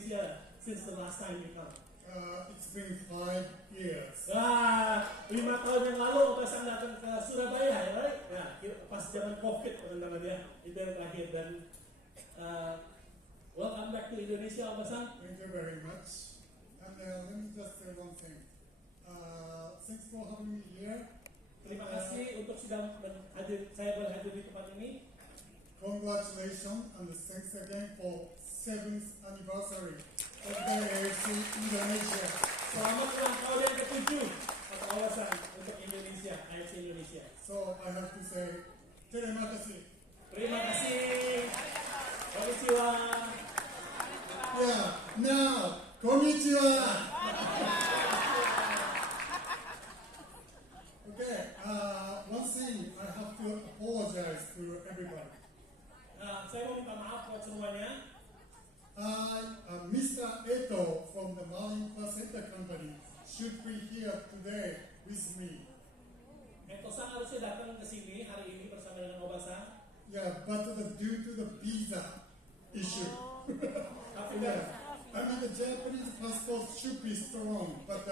Indonesia since the last time you come? It's been 5 years. 5 tahun yang lalu Obasan datang ke Surabaya, ya, right? Ya, pas zaman COVID teman-teman ya, itu yang terakhir. Dan welcome back to Indonesia, Obasan. Thank you very much. And let me just say one thing. Thanks for having me here. Terima kasih untuk sudah saya boleh hadir di tempat ini. Congratulations and thanks again for 7th anniversary of the AFC Indonesia. Selamat ulang tahun yang ke-7 atau Obasan untuk Indonesia, AFC Indonesia. So I have to say, terima kasih. Terima kasih. Konnichiwa. Yeah, now, konnichiwa. Okay, one thing I have to apologize to everybody. Saya mau minta maaf buat semuanya. Mr. Eto from the Marine Placenta Company should be here today with me. Eto-san harusnya datang ke sini hari ini bersama dengan Obasan. Yeah, but due to the visa issue. Yeah, I mean the Japanese passport should be strong, but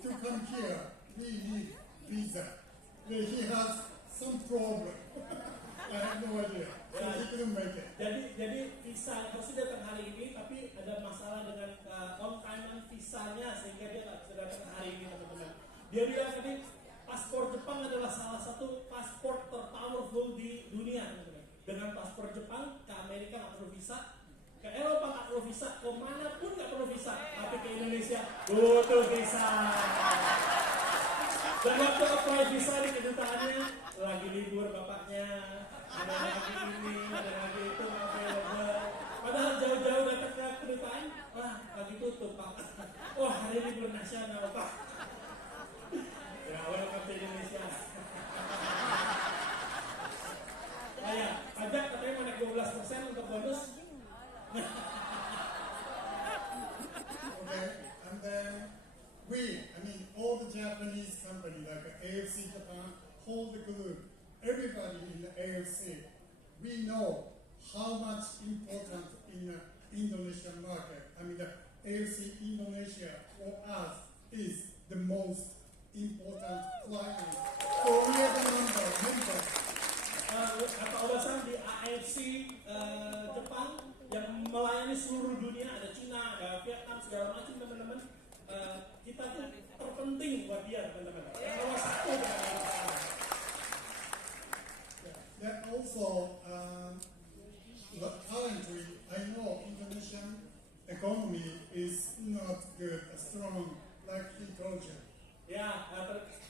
to come here, we need visa. He has some problem. I have no idea. So he couldn't make it. Jadi visa harusnya datang hari ini, tapi ada masalah dengan on time visanya sehingga dia nggak bisa datang hari ini, teman-teman. Dia bilang tadi paspor Jepang adalah salah satu paspor terpowerful di dunia, teman-teman. Dengan paspor Jepang ke Amerika nggak perlu visa, ke Eropa nggak perlu visa, ke mana pun nggak perlu visa, tapi ke Indonesia butuh visa. Dan waktu apply visa di kedutaannya lagi libur bapaknya, ada lagi ini, ada lagi itu, padahal jauh-jauh datang ke kedutaan, lagi tutup pak. Hari libur nasional pak. Ya, welcome to Indonesia. Pajak katanya mau naik 12% untuk bonus. Okay, and then all the Japanese company like AFC Japan, whole the group, everybody in the AFC, we know how much important in the Indonesian market. I mean, the AFC Indonesia for us is the most important client. So we are the members. Kata Obasan di AFC Jepang yang melayani seluruh dunia, ada Cina, ada Vietnam, segala macam teman-teman. Kita tuh terpenting buat dia teman-teman. Yang nomor satu teman-teman. That also currently I know Indonesian economy is not good, strong like he told you. Ya,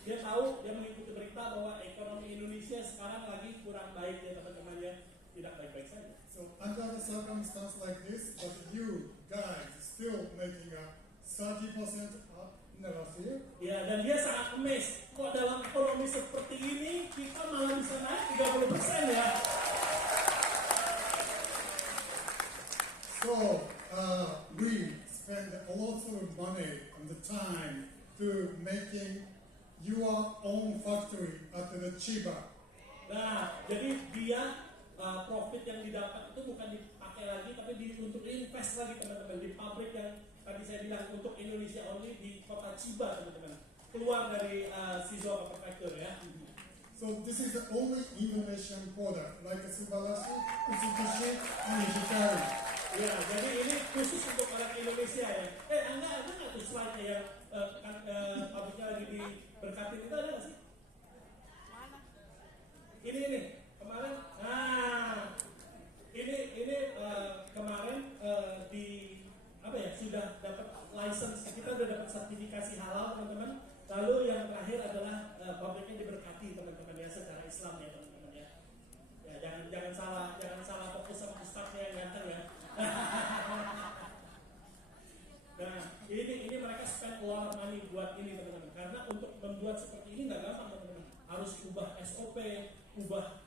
dia tahu, dia mengikuti berita bahwa ekonomi Indonesia sekarang lagi kurang baik ya teman-teman ya, tidak baik-baik saja. So under the circumstance like this, but you guys still making a 30% up in the last year. Ya, dan dia sangat amazed. Kok dalam ekonomi seperti ini kita malah bisa naik 30% ya. So we spend a lot of money and the time to making your own factory at the Chiba. Nah, jadi dia profit yang didapat itu bukan dipakai lagi, tapi untuk invest lagi teman-teman di pabrik yang tadi saya bilang untuk Indonesia only di kota Chiba teman-teman, keluar dari Shizuoka Prefecture ya. So this is the only Indonesian product like Subarashi, Mitsubishi, and Hikari. Ya, jadi ini khusus untuk orang Indonesia ya. Anda ada nggak tuh slide-nya yang pabriknya lagi diberkatin itu ada nggak sih? Ini kemarin. Ini kemarin di apa ya, sudah dapat license, kita udah dapat sertifikasi halal teman-teman. Lalu yang terakhir adalah pabriknya diberkati teman-teman ya secara Islam ya teman-teman ya. Ya jangan salah fokus sama ustadznya yang ganteng ya. Nah ini mereka spend a lot of money buat ini teman-teman, karena untuk membuat seperti ini nggak gampang teman-teman. Harus ubah SOP, ubah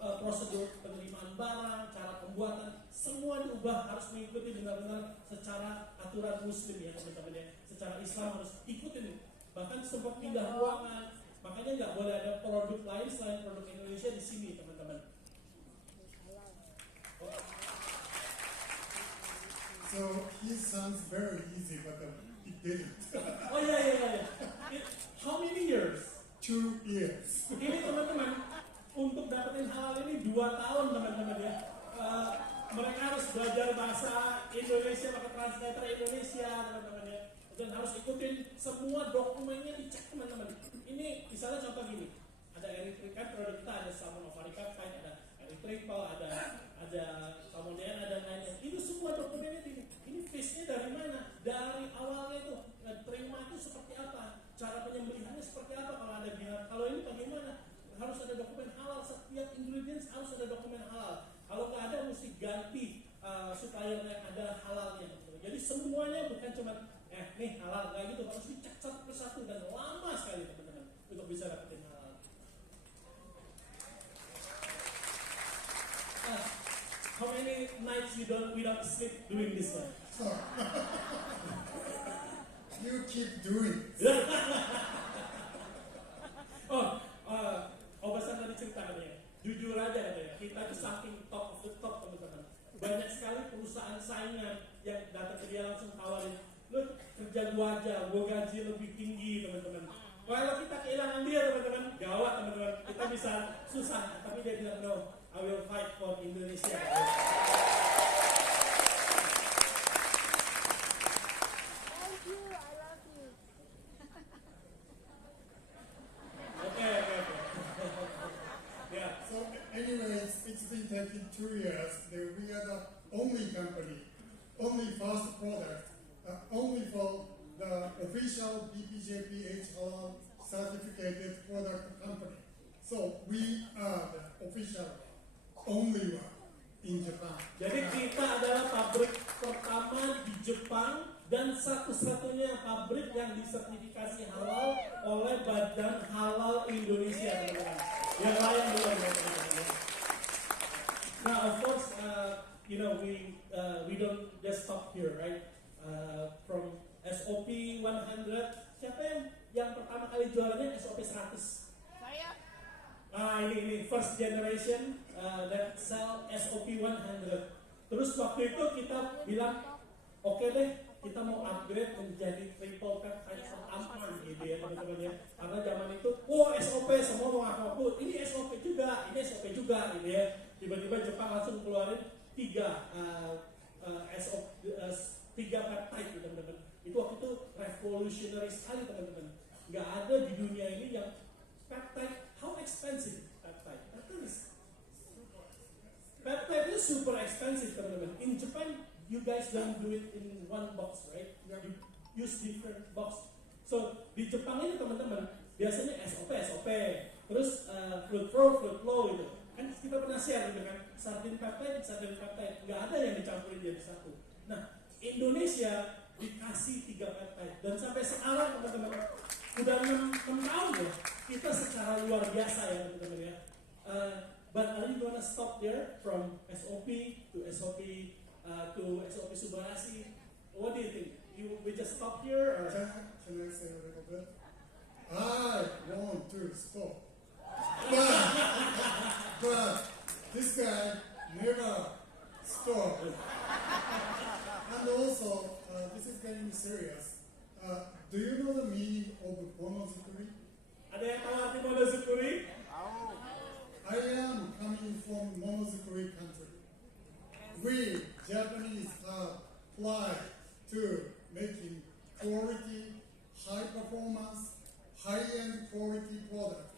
prosedur penerimaan barang, cara pembuatan, semua diubah, harus mengikuti benar-benar secara aturan Muslim ya teman-teman ya. Secara Islam harus ikutin, bahkan sempat pindah ruangan, makanya nggak boleh ada produk lain selain produk Indonesia di sini teman-teman. So he sounds very easy, but it didn't. Oh iya. How many years? 2 years. Ini teman-teman, untuk dapetin halal ini 2 tahun teman-teman ya. Mereka harus belajar bahasa Indonesia, pakai translator Indonesia teman-teman ya. Dan harus ikutin semua dokumennya, dicek teman-teman. Ini misalnya contoh gini, ada kan produk kita ada salmon ovaricap, ada triple, ada kemudian ada lainnya. Itu semua dokumennya ini fish-nya dari mana? Dari awalnya itu terima itu seperti apa? Cara penyembelihannya seperti apa? Kalau ada binatang, kalau ini bagaimana? Harus ada dokumen halal, setiap ingredients harus ada dokumen halal. Kalau nggak ada mesti ganti supaya ada halalnya. Jadi semuanya bukan cuma nih halal, nggak gitu, harus dicek satu persatu dan lama sekali teman-teman untuk bisa dapetin halal. How many nights without sleep doing this one? So, you keep doing. Obasan tadi cerita katanya, jujur aja katanya, kita itu saking top of the top teman-teman. Banyak sekali perusahaan saingan yang datang ke dia langsung tawarin, lu kerja gua aja, gua gaji lebih tinggi teman-teman. Kalau kita kehilangan dia teman-teman, gawat teman-teman, kita bisa susah. Tapi dia bilang no, I will fight for Indonesia. Thank you, I love you. Okay. Yeah. So, anyways, it's been taking 2 years. We are the only company, only fast product, only for the official BPJPH halal certificated product company. So we are the official only one in Japan. Jadi kita adalah pabrik pertama di Jepang dan satu-satunya pabrik yang disertifikasi halal oleh Badan Halal Indonesia, teman-teman. Yang lain belum, teman-teman. Now, of course, we don't just stop here, right? From SOP 100, siapa yang pertama kali jualannya SOP 100? Saya. Ini first generation that sell SOP 100. Terus waktu itu kita bilang, oke deh, kita mau upgrade menjadi triple peptide aman gitu ya teman-teman ya. Karena zaman itu, SOP semua mau ngaku, ini SOP juga gitu ya. Tiba-tiba Jepang langsung keluarin 3 peptide gitu teman-teman. Itu waktu itu revolutionary sekali teman-teman. Nggak ada di dunia ini yang peptide. How expensive peptide? Peptide is super expensive teman-teman. In Japan, you guys don't do it in one box, right? You use different box. So di Jepang ini teman-teman biasanya SOP, terus fluid flow itu. Kan kita pernah share gitu kan, sardin peptide, nggak ada yang dicampurin jadi satu. Nah, Indonesia dikasih 3 peptide dan sampai sekarang teman-teman udah 6 tahun ya kita secara luar biasa ya teman-teman ya. But are you gonna stop there from SOP to SOP to SOP Subarasi? What do you think? We just stop here or? Can I say a little bit? I want to stop. But this guy never stopped. And also, this is getting serious. Do you know the meaning of monozukuri? Ada yang tahu arti monozukuri? I am coming from monozukuri country. We Japanese have applied to making quality, high performance, high-end quality product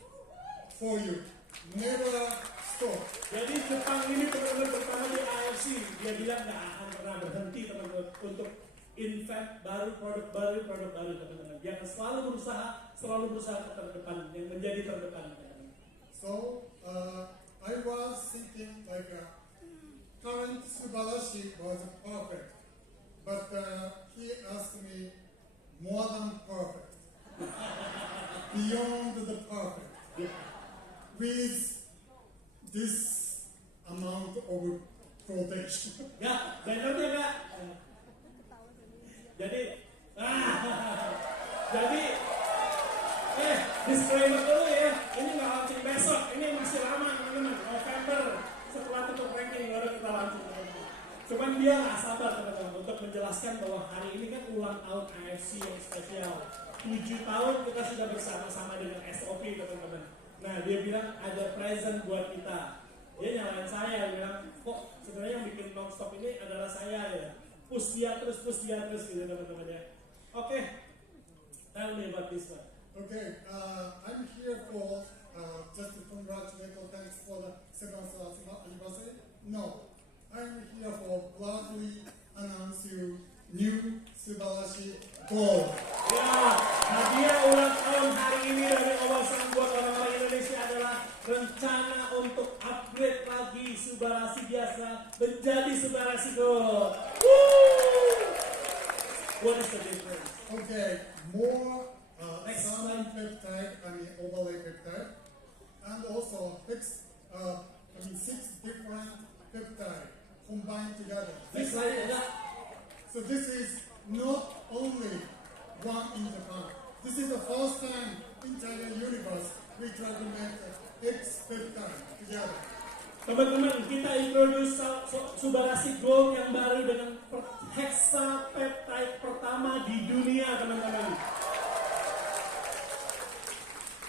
for you. Never stop. Jadi Jepang ini teman-teman pertama di AFC dia bilang nggak akan pernah berhenti teman-teman untuk invent produk baru teman-teman. Dia akan selalu berusaha ke terdepan yang menjadi terdepan teman-teman. So I was thinking like current Subarashi was perfect, but he asked me more than perfect, beyond the perfect, with this amount of quotation. Ya, benar nggak? Jadi, disclaimer dulu ya, ini nggak launching besok, ini masih lama teman-teman, November setelah tutup ranking baru kita launching. So Cuman dia nggak sabar teman-teman untuk menjelaskan bahwa hari ini kan ulang tahun AFC yang spesial. 7 tahun kita sudah bersama-sama dengan SOP teman-teman. Nah dia bilang ada present buat kita. Dia nyalain saya, dia bilang kok sebenarnya yang bikin nonstop ini adalah saya ya. Push dia terus gitu teman-teman ya. Oke, tell me about this one. Okay, I'm here for just to congratulate or thanks for the 7th anniversary. No, I'm here for proudly announce you new Subarashi goal. Ya, hadiah ulang tahun hari ini dari Obasan buat orang-orang Indonesia adalah rencana untuk upgrade lagi Subarashi biasa menjadi Subarashi Gold. What is the difference? Okay, more Next salmon peptide, overlay peptide, and also 6 different peptide combined together. Next slide ada. So this is not only one in Japan. This is the first time in China universe we try to make X peptide together. Teman-teman, kita introduce Subarashi Gold yang baru dengan hexapeptide pertama di dunia, teman-teman.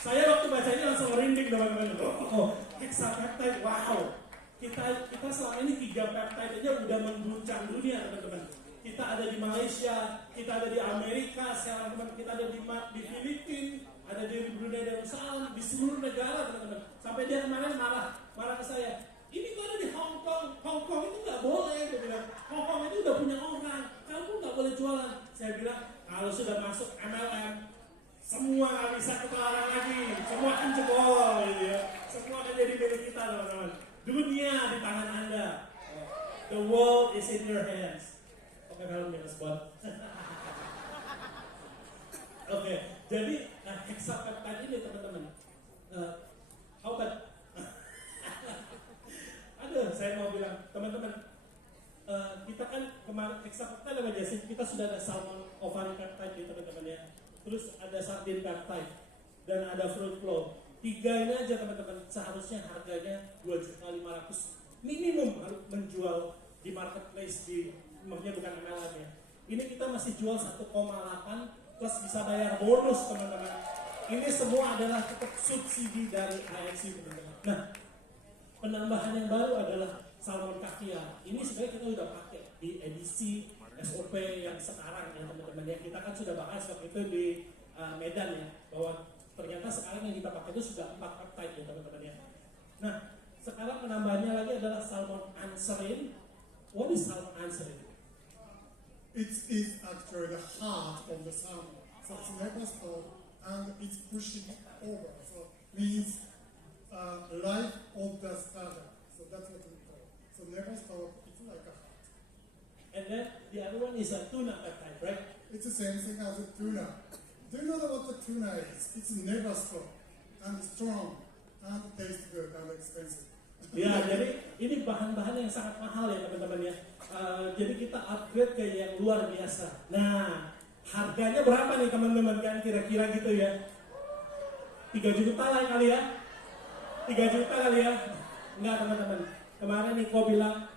Saya waktu baca ini langsung merinding, teman-teman. Oh, hexapeptide, wow. Kita selama ini 3 peptide aja udah mengguncang dunia, teman-teman. Kita ada di Malaysia, kita ada di Amerika, sekarang teman kita ada di Filipina, ada di Brunei Darussalam, di seluruh negara, teman-teman. Sampai dia kemarin marah ke saya. Ini kok ada di Hong Kong. Hong Kong itu nggak boleh, dia bilang. Hong Kong itu udah punya orang, kamu nggak boleh jualan. Saya bilang kalau sudah masuk MLM, semua nggak bisa ketularan lagi, semua akan jebol, gitu ya. Semua akan jadi milik kita, teman-teman. Dunia di tangan Anda. The world is in your hands. Oke, kalau minus buat. Oke, jadi hexapeptide ini teman-teman. How about? Aduh, saya mau bilang teman-teman, kita kan kemarin hexapeptide apa aja sih? Kita sudah ada salmon ovary peptide gitu teman-teman ya. Terus ada sardine peptide dan ada fruit flow. 3 ini aja teman-teman, seharusnya harganya 2.500.000 minimum harus menjual di marketplace di maksudnya bukan MLM ya. Ini kita masih jual 1,8 plus bisa bayar bonus teman-teman. Ini semua adalah tetap subsidi dari AFC teman-teman. Nah, penambahan yang baru adalah salmon caviar. Ini sebenarnya kita sudah pakai di edisi SOP yang sekarang ya teman-teman ya. Kita kan sudah bahas waktu itu di Medan ya, bahwa ternyata sekarang yang kita pakai itu sudah 4 peptide ya teman-teman ya. Nah, sekarang penambahannya lagi adalah salmon anserin. What is salmon anserin? It is actually the heart of the salmon. So it's never stop and it's pushing over. So means life of the starter. So that's what we call. So never stop. It's like a heart. And then the other one is a tuna peptide, right? It's the same thing as a tuna. Do you know what the tuna is? It's never stop and strong and tastes good and expensive. Ya, jadi ini bahan-bahan yang sangat mahal ya teman-teman ya. Jadi kita upgrade ke yang luar biasa. Nah, harganya berapa nih teman-teman kan kira-kira gitu ya? 3 juta lah kali ya? 3 juta kali ya? Enggak teman-teman. Kemarin Niko bilang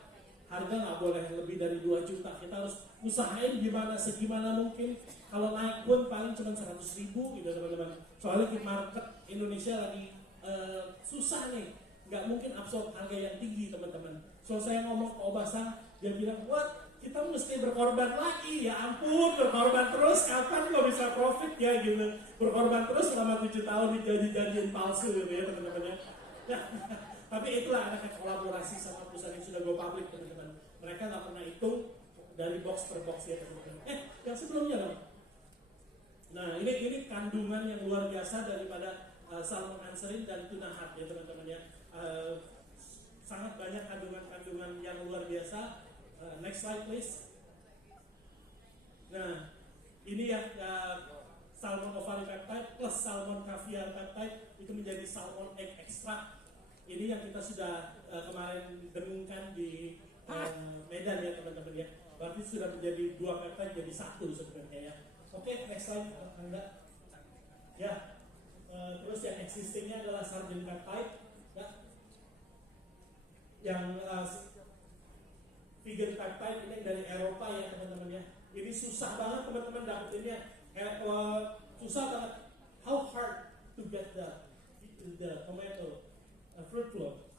harga nggak boleh lebih dari 2 juta. Kita harus usahain segimana mungkin. Kalau naik pun paling cuma 100.000 gitu teman-teman. Soalnya di market Indonesia lagi susah nih. Nggak mungkin absorb harga yang tinggi teman-teman. So saya ngomong ke Obasa, dia bilang, what? Kita mesti berkorban lagi, ya ampun, berkorban terus, kapan lo bisa profit ya gitu. Berkorban terus selama 7 tahun dijanji-janjiin palsu gitu ya teman-teman ya. Tapi itulah anaknya kolaborasi sama perusahaan yang sudah go public teman-teman. Mereka nggak pernah hitung dari box per box ya teman-teman. Yang sebelumnya loh. Nah ini kandungan yang luar biasa daripada salmon anserin dan tuna heart ya teman-teman ya. Sangat banyak kandungan-kandungan yang luar biasa. Next slide please. Nah ini ya salmon ovary peptide plus salmon caviar peptide itu menjadi salmon egg extract. Ini yang kita sudah kemarin dengungkan di Medan ya teman-teman ya. Berarti sudah menjadi 2 peptide jadi 1 sebenarnya ya. Oke, next slide Anda. Ya. Terus yang existingnya adalah sardine peptide ya. Yang vegan peptide ini dari Eropa ya teman-teman ya. Ini susah banget teman-teman dapetinnya. Susah banget. How hard to get the tomato fruit float?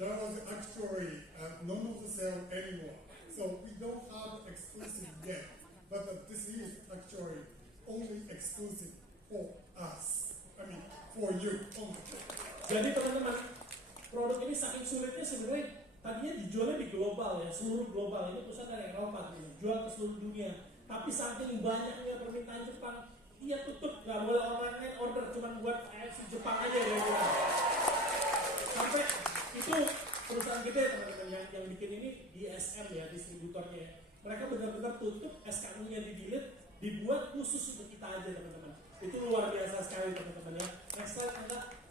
That was actually none of the sale anymore. So we don't have exclusive yet. But this is actually only exclusive for us. I mean, for you only. Jadi teman-teman, produk ini saking sulitnya sebenarnya tadinya dijualnya di global ya, seluruh global. Ini perusahaan dari Eropa, jual ke seluruh dunia. Tapi saking banyaknya permintaan Jepang, dia tutup, nggak boleh orang lain order, cuma buat AFC Jepang aja ya. Sampai itu perusahaan gede teman-teman yang bikin ini DSM ya, distributornya ya. Mereka benar-benar tutup, SKU-nya di-delete, dibuat khusus untuk kita aja teman-teman. Itu luar biasa sekali teman-teman ya. Next slide Anda.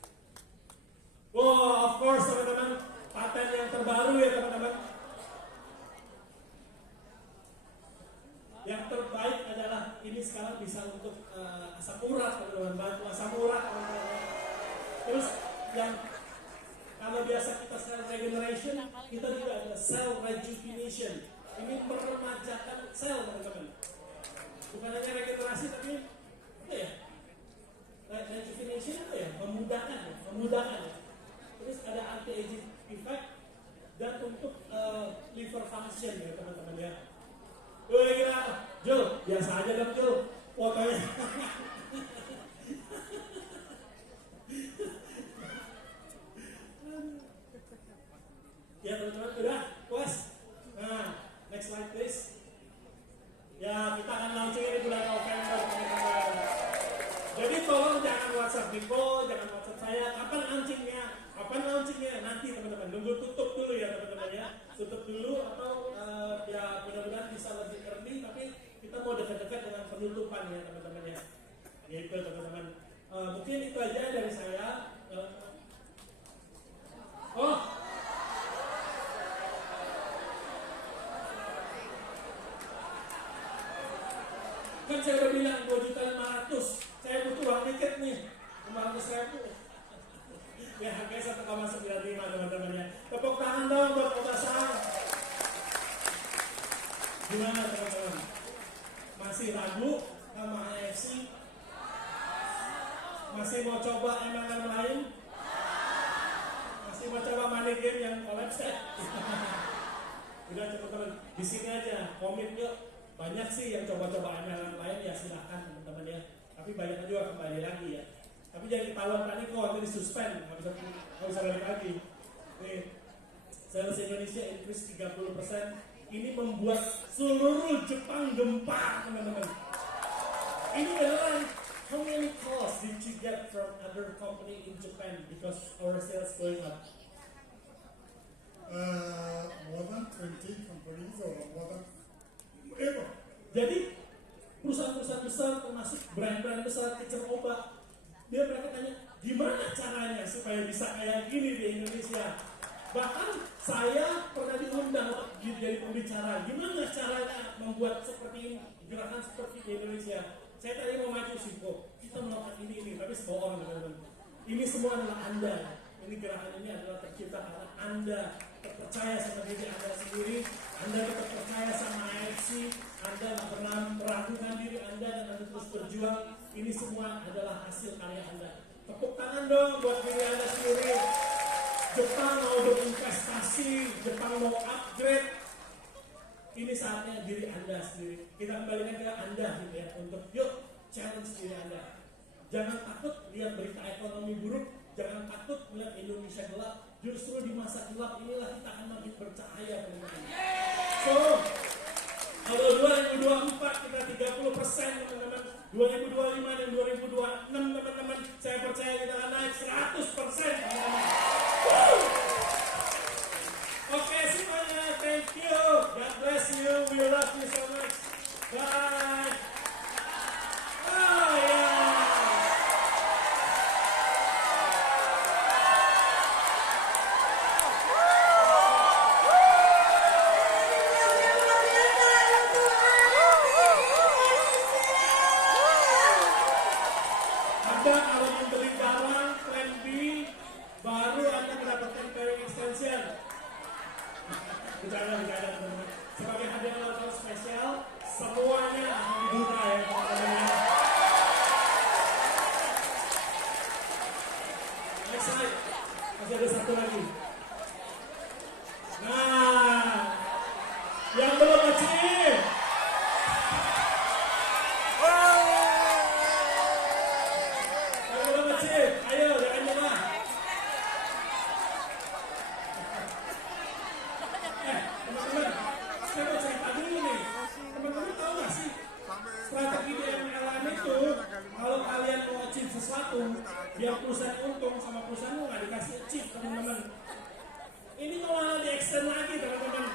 Wow, of course teman-teman, paten yang terbaru ya teman-teman. Yang terbaik adalah ini sekarang bisa untuk asam urat teman-teman, bantu asam urat teman-teman. Terus yang kalau biasa kita cell regeneration, kita juga ada cell rejuvenation. Ini meremajakan sel teman-teman. Bukan hanya regenerasi tapi apa ya? Rejuvenation apa ya? Memudahkan ya. Terus ada anti-aging effect dan untuk liver function ya teman-teman ya. Wih gila, Jul, biasa aja dong Jul, fotonya. Ya teman-teman, udah, puas. Nah, next slide please. Ya, kita akan launching ini bulan November teman-teman. Jadi tolong jangan WhatsApp Niko, jangan WhatsApp saya. Kapan launchingnya? Nanti teman-teman. Nunggu tutup dulu ya teman-teman ya. Tutup dulu atau ya mudah-mudahan bisa lebih early. Tapi kita mau dekat-dekat dengan penutupan ya teman-teman ya. Gitu teman-teman. Mungkin itu aja dari saya. Kan saya udah bilang 2.500.000, saya butuh uang tiket nih 500.000. Ya harganya 1,95 teman-teman ya. Tepuk tangan dong buat Obasan. Gimana teman-teman? Masih ragu sama AFC? Masih mau coba MLM lain? Masih mau coba money game yang collapse? Udah teman-teman, di sini aja komit yuk. Banyak sih yang coba-coba MLM lain ya silahkan teman-teman ya. Tapi banyak juga kembali lagi ya. Tapi jangan ketahuan tadi kok nanti disuspend, nggak bisa balik lagi. Nih, sales Indonesia increase 30%. Ini membuat seluruh Jepang gempar teman-teman. Ini adalah how many calls did you get from other company in Japan because our sales going up? More than 20 companies or more than ever. Jadi perusahaan-perusahaan besar termasuk brand-brand besar kitchen obat, mereka tanya gimana caranya supaya bisa kayak gini di Indonesia. Bahkan saya pernah diundang untuk jadi pembicara. Gimana caranya membuat seperti ini, gerakan seperti di Indonesia. Saya tadi mau maju sih kok kita melakukan ini tapi sebohong teman-teman. Ini semua adalah Anda. Ini gerakan ini adalah tercipta karena Anda terpercaya sama diri Anda sendiri. Anda tetap percaya sama AFC. Anda tak pernah meragukan diri Anda dan Anda terus berjuang. Ini semua adalah hasil karya Anda. Tepuk tangan dong buat diri Anda sendiri. Jepang mau berinvestasi, Jepang mau upgrade. Ini saatnya diri Anda sendiri. Kita kembalikan ke Anda gitu ya, untuk yuk challenge diri Anda. Jangan takut lihat berita ekonomi buruk, jangan takut melihat Indonesia gelap. Justru di masa gelap inilah kita akan makin bercahaya teman-teman. So, kalau 2024 kita 30% teman-teman, 2025 dan 2026 teman-teman, saya percaya kita akan naik 100% teman-teman. Oke semuanya, thank you. God bless you. We love you so much. Bye. Oh yeah. Anda kalau membeli barang plan B baru Bercanda teman-teman. Sebagai hadiah ulang tahun spesial, semuanya akan dibuka ya teman-teman. Next slide. Masih ada satu lagi. Nah, yang belum achieve. Yang belum achieve, ayo jangan nyerah. Teman-teman, saya mau cerita dulu nih. Teman-teman tahu nggak sih strategi DMLM itu kalau kalian mau achieve sesuatu, biar perusahaan untung sama perusahaan nggak dikasih achieve teman-teman. Ini malah di extend lagi teman-teman.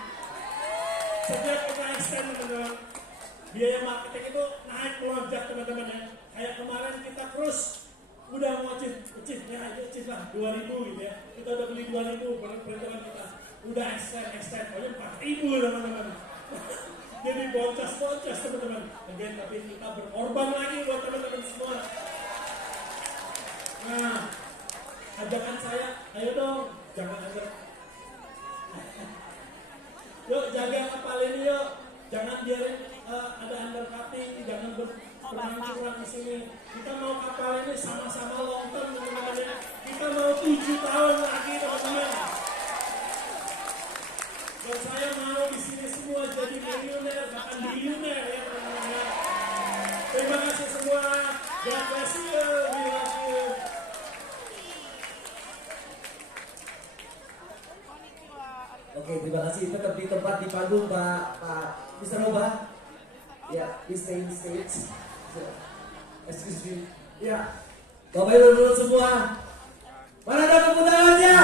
Setiap kita extend teman-teman, biaya marketing itu naik melonjak teman-teman ya. Kayak kemarin kita terus udah mau achieve ya ayo achieve lah 2000 gitu ya. Kita udah beli 2000 perhitungan kita. Udah extend, pokoknya 4000 teman-teman. Jadi boncas teman-teman. Again, tapi kita berkorban lagi buat teman-teman semua. Nah, ajakan saya, ayo dong, jangan ajak. Yuk jaga kapal ini yuk, jangan biarin ada undercutting, jangan bermain curang di sini. Kita mau kapal ini sama-sama long term teman-teman ya. Kita mau 7 tahun lagi teman-teman. Dan saya mau di sini semua jadi milioner, bahkan bilioner ya teman-teman. Terima kasih semua. God bless you. We love you. Oke, terima kasih. Tetap di tempat di panggung, Pak Mr. Moba. Ya, di stage. Excuse me. Ya, Bapak Ibu semua, mana ada tepuk tangannya?